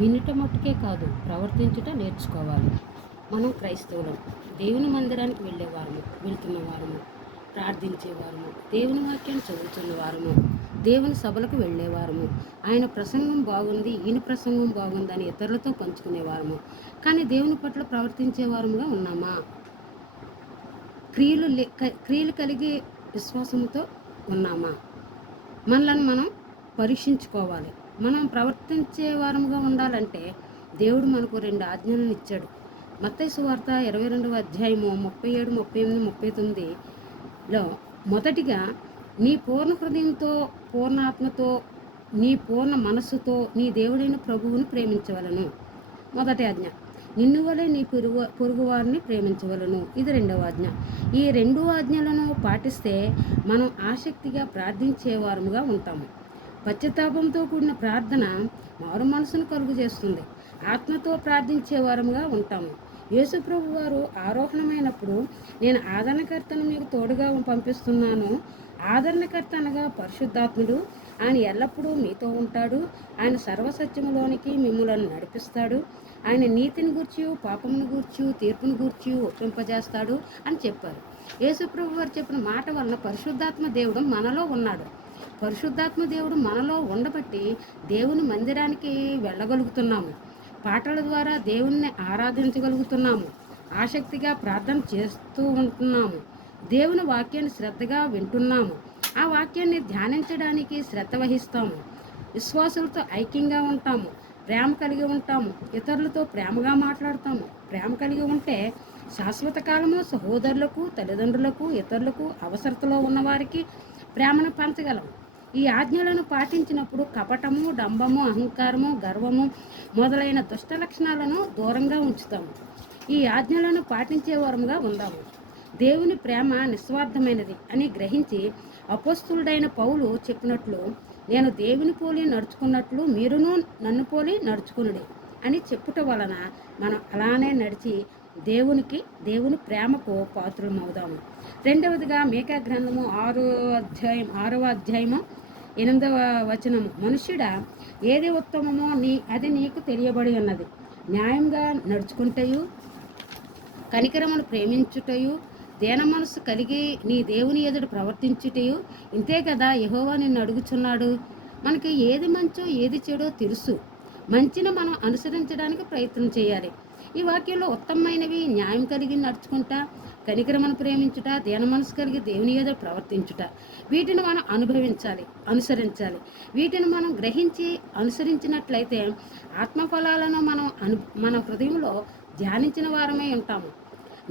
వినుట మట్టుకే కాదు, ప్రవర్తించుట నేర్చుకోవాలి. మనం క్రైస్తవులం. దేవుని మందిరానికి వెళ్తున్నవారము, ప్రార్థించేవారము, దేవుని వాక్యాన్ని చదువుతున్నవారము, దేవుని సభలకు వెళ్ళేవారము, ఆయన ప్రసంగం బాగుంది, ఈయన ప్రసంగం బాగుంది అని ఇతరులతో పంచుకునేవారము. కానీ దేవుని పట్ల ప్రవర్తించేవారముగా ఉన్నామా? క్రియలు కలిగే విశ్వాసంతో ఉన్నామా? మనలను మనం పరీక్షించుకోవాలి. మనం ప్రవర్తించే వారముగా ఉండాలంటే దేవుడు మనకు 2 ఆజ్ఞలను ఇచ్చాడు. మత్తయి సువార్త 22వ అధ్యాయము 37, 38, 39లో మొదటిగా నీ పూర్ణ హృదయంతో, పూర్ణాత్మతో, నీ పూర్ణ మనస్సుతో నీ దేవుడైన ప్రభువుని ప్రేమించవలను. మొదటి ఆజ్ఞ. నిన్ను వలె నీ పొరుగువారిని ప్రేమించవలను. ఇది 2వ ఆజ్ఞ. ఈ 2 ఆజ్ఞలను పాటిస్తే మనం ఆసక్తిగా ప్రార్థించేవారముగా ఉంటాము. పశ్చాత్తాపంతో కూడిన ప్రార్థన మారు మనసును కలుగు చేస్తుంది. ఆత్మతో ప్రార్థించేవారముగా ఉంటాము. యేసు ప్రభు వారు ఆరోహణమైనప్పుడు, నేను ఆదరణకర్తను మీకు తోడుగా పంపిస్తున్నాను. ఆదరణకర్త అనగా పరిశుద్ధాత్ముడు. ఆయన ఎల్లప్పుడూ మీతో ఉంటాడు. ఆయన సర్వసత్యములోనికి మిమ్ములను నడిపిస్తాడు. ఆయన నీతిని గూర్చి, పాపమును గూర్చి, తీర్పును గూర్చి ఒప్పింపజేస్తాడు అని చెప్పారు. యేసు ప్రభు వారు చెప్పిన మాట వలన పరిశుద్ధాత్మ దేవుడు మనలో ఉన్నాడు. పరిశుద్ధాత్మ దేవుడు మనలో ఉండబట్టి దేవుని మందిరానికి వెళ్ళగలుగుతున్నాము. పాటల ద్వారా దేవుణ్ణి ఆరాధించగలుగుతున్నాము. ఆసక్తిగా ప్రార్థన చేస్తూ ఉంటున్నాము. దేవుని వాక్యాన్ని శ్రద్ధగా వింటున్నాము. ఆ వాక్యాన్ని ధ్యానించడానికి శ్రద్ధ వహిస్తాము. విశ్వాసులతో ఐక్యంగా ఉంటాము. ప్రేమ కలిగి ఉంటాము. ఇతరులతో ప్రేమగా మాట్లాడతాము. ప్రేమ కలిగి ఉంటే శాశ్వత కాలము సహోదరులకు, తల్లిదండ్రులకు, ఇతరులకు, అవసరతలో ఉన్నవారికి ప్రేమను పంచగలము. ఈ ఆజ్ఞలను పాటించినప్పుడు కపటము, డంబము, అహంకారము, గర్వము మొదలైన దుష్ట లక్షణాలను దూరంగా ఉంచుతాము. ఈ ఆజ్ఞలను పాటించేవారముగా ఉందాము. దేవుని ప్రేమ నిస్వార్థమైనది అని గ్రహించి అపోస్తులుడైన పౌలు చెప్పినట్లు, నేను దేవుని పోలి నడుచుకున్నట్లు మీరును నన్ను పోలి నడుచుకునుడి అని చెప్పుట వలన మనం అలానే నడిచి దేవుని ప్రేమకు పాత్రలమవుదాము. 2వదిగా మీకా గ్రంథము 6వ అధ్యాయము 8వ వచనము. మనుష్యుడా, ఏది ఉత్తమమో అది నీకు తెలియబడి ఉన్నది. న్యాయంగా నడుచుకుంటయు, కనికరమును ప్రేమించుటయు, దేన మనసు కలిగి నీ దేవుని ఎదుట ప్రవర్తించుటయు ఇంతే కదా యెహోవా నిన్ను అడుగుచున్నాడు. మనకి ఏది మంచో ఏది చెడో తెలుసు. మంచిని మనం అనుసరించడానికి ప్రయత్నం చేయాలి. ఈ వాక్యంలో ఉత్తమమైనవి న్యాయం కలిగి నడుచుకుంటా, కనికరమును ప్రేమించుట, దేన మనసు కలిగి దేవుని ఎదుట ప్రవర్తించుట. వీటిని మనం అనుసరించాలి. వీటిని మనం గ్రహించి అనుసరించినట్లయితే ఆత్మఫలాలను మనం మన హృదయంలో ధ్యానించిన వారమై ఉంటాము.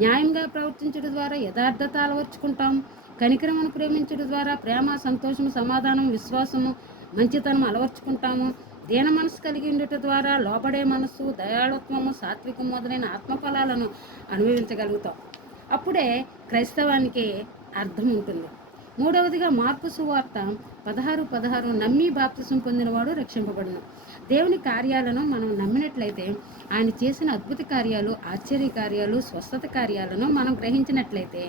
న్యాయంగా ప్రవర్తించడం ద్వారా యథార్థత అలవర్చుకుంటాం. కనికరమును ప్రేమించడం ద్వారా ప్రేమ, సంతోషము, సమాధానం, విశ్వాసము, మంచితనం అలవర్చుకుంటాము. దీన మనసు కలిగి ఉండటం ద్వారా లోబడే మనస్సు, దయాళుత్వము, సాత్వికం మొదలైన ఆత్మఫలాలను అనుభవించగలుగుతాం. అప్పుడే క్రైస్తవానికి అర్థం ఉంటుంది. 3వదిగా మార్కు సువార్త 16:16 నమ్మి బాప్తిసం పొందినవాడు రక్షింపబడును. దేవుని కార్యాలను మనం నమ్మినట్లయితే, ఆయన చేసిన అద్భుత కార్యాలు, ఆశ్చర్య కార్యాలు, స్వస్థత కార్యాలను మనం గ్రహించినట్లయితే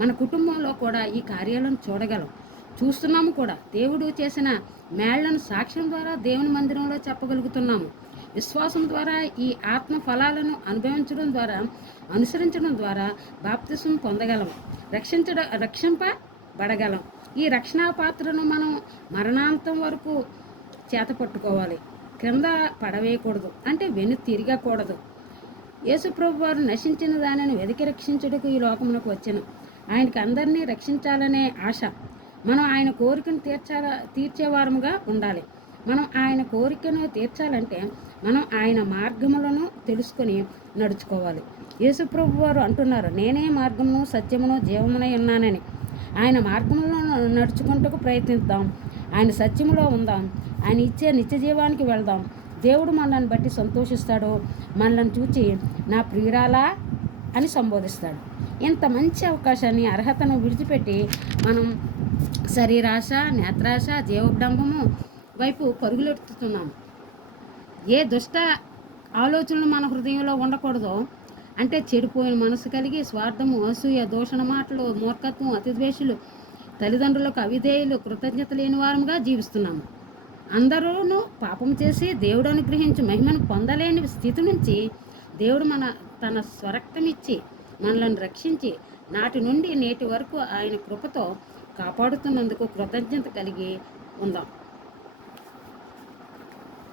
మన కుటుంబంలో కూడా ఈ కార్యాలను చూస్తున్నాము కూడా. దేవుడు చేసిన మేళ్లను సాక్ష్యం ద్వారా దేవుని మందిరంలో చెప్పగలుగుతున్నాము. విశ్వాసం ద్వారా ఈ ఆత్మ ఫలాలను అనుసరించడం ద్వారా బాప్తిసం పొందగలము, రక్షింపబడగలం. ఈ రక్షణా పాత్రను మనం మరణాంతం వరకు చేతపట్టుకోవాలి. క్రింద పడవేయకూడదు, అంటే తిరగకూడదు. యేసు ప్రభు వారు నశించిన దానిని వెతికి రక్షించుటకు ఈ లోకమునకు వచ్చెను. ఆయనకి అందరినీ రక్షించాలనే ఆశ. మనం ఆయన కోరికను తీర్చేవారముగా ఉండాలి. మనం ఆయన కోరికను తీర్చాలంటే మనం ఆయన మార్గములను తెలుసుకొని నడుచుకోవాలి. యేసు ప్రభు వారు అంటున్నారు, నేనే మార్గమును, సత్యమును, జీవమునై ఉన్నానని. ఆయన మార్గంలో నడుచుకుంటూ ప్రయత్నిద్దాం. ఆయన సత్యములో ఉందాం. ఆయన ఇచ్చే నిత్య జీవానికి వెళ్దాం. దేవుడు మనల్ని బట్టి సంతోషిస్తాడు. మనల్ని చూచి నా ప్రియురాలా అని సంబోధిస్తాడు. ఇంత మంచి అవకాశాన్ని, అర్హతను విడిచిపెట్టి మనం శరీరాశ, నేత్రాశ, జీవడంబము వైపు పరుగులెత్తుతున్నాము. ఏ దుష్ట ఆలోచనలు మన హృదయంలో ఉండకూడదో, అంటే చెడిపోయిన మనసు కలిగి స్వార్థము, అసూయ, దూషణ మాటలు, మూర్ఖత్వం, అతిద్వేషులు, తల్లిదండ్రులకు అవిధేయులు, కృతజ్ఞత లేని వారముగా జీవిస్తున్నాము. అందరూను పాపం చేసి దేవుడు అనుగ్రహించి మహిమను పొందలేని స్థితి నుంచి దేవుడు తన స్వరక్తం ఇచ్చి మనల్ని రక్షించి నాటి నుండి నేటి వరకు ఆయన కృపతో కాపాడుతున్నందుకు కృతజ్ఞత కలిగి ఉందాం.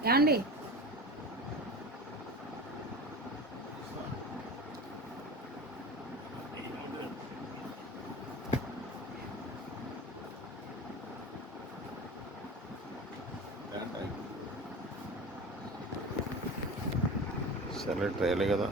ఏమండి? సరే ట్రైలే కదా.